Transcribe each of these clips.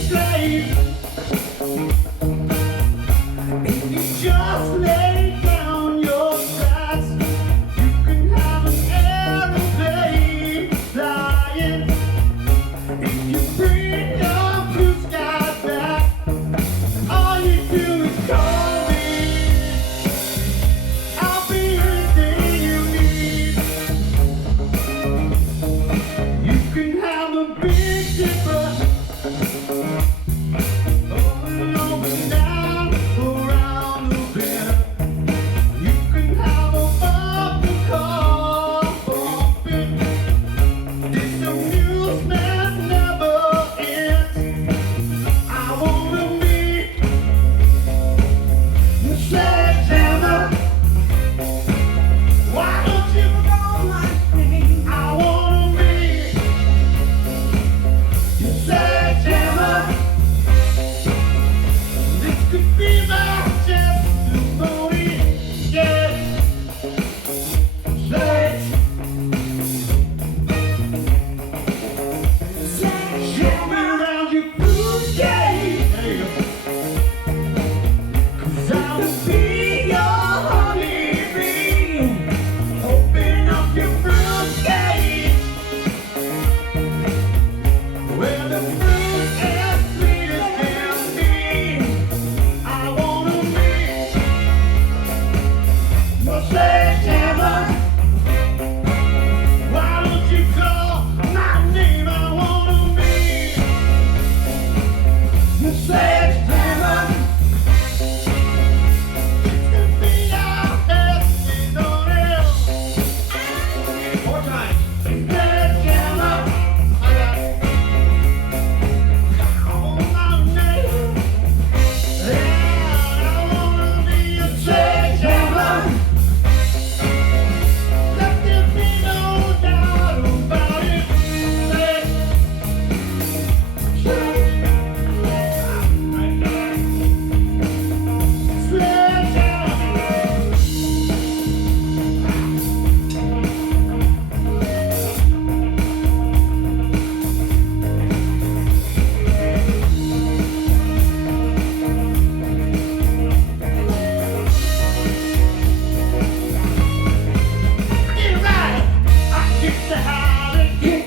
slave. If you just lay down your tracks, you can have an aeroplane flying. If you bring your blue sky back, all you do is call me. I'll be anything you need. You can have a big dipper. Sledgehammer, why don't you go like me? I wanna be your sledgehammer. This could be my testimony, yeah. Show me around your blue day. There you go. Sledgehammer, why don't you call my name? I wanna be the sledgehammer. This could be our testimony. More time. Sledgehammer, I got call my name. Yeah, I wanna be a sledgehammer.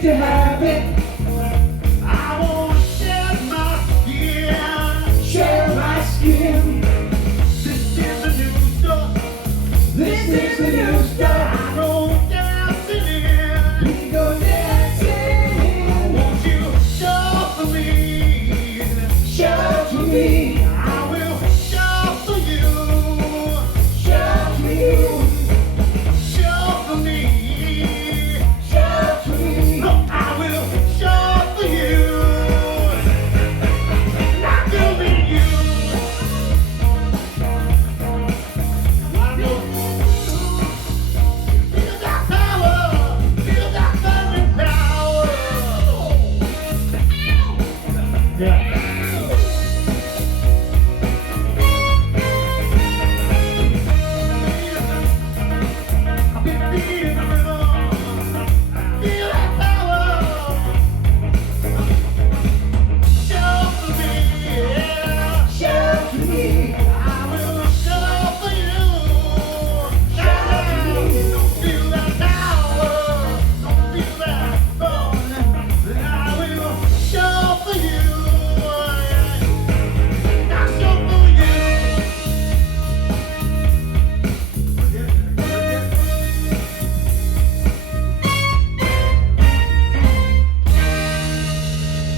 To have it, I wanna share my skin. This is the new stuff. This is the new stuff. I go dancing in. We go dancing in. Won't you shuffle me? Shuffle me. I will shuffle you. Shuffle you. Shuffle me. Yeah.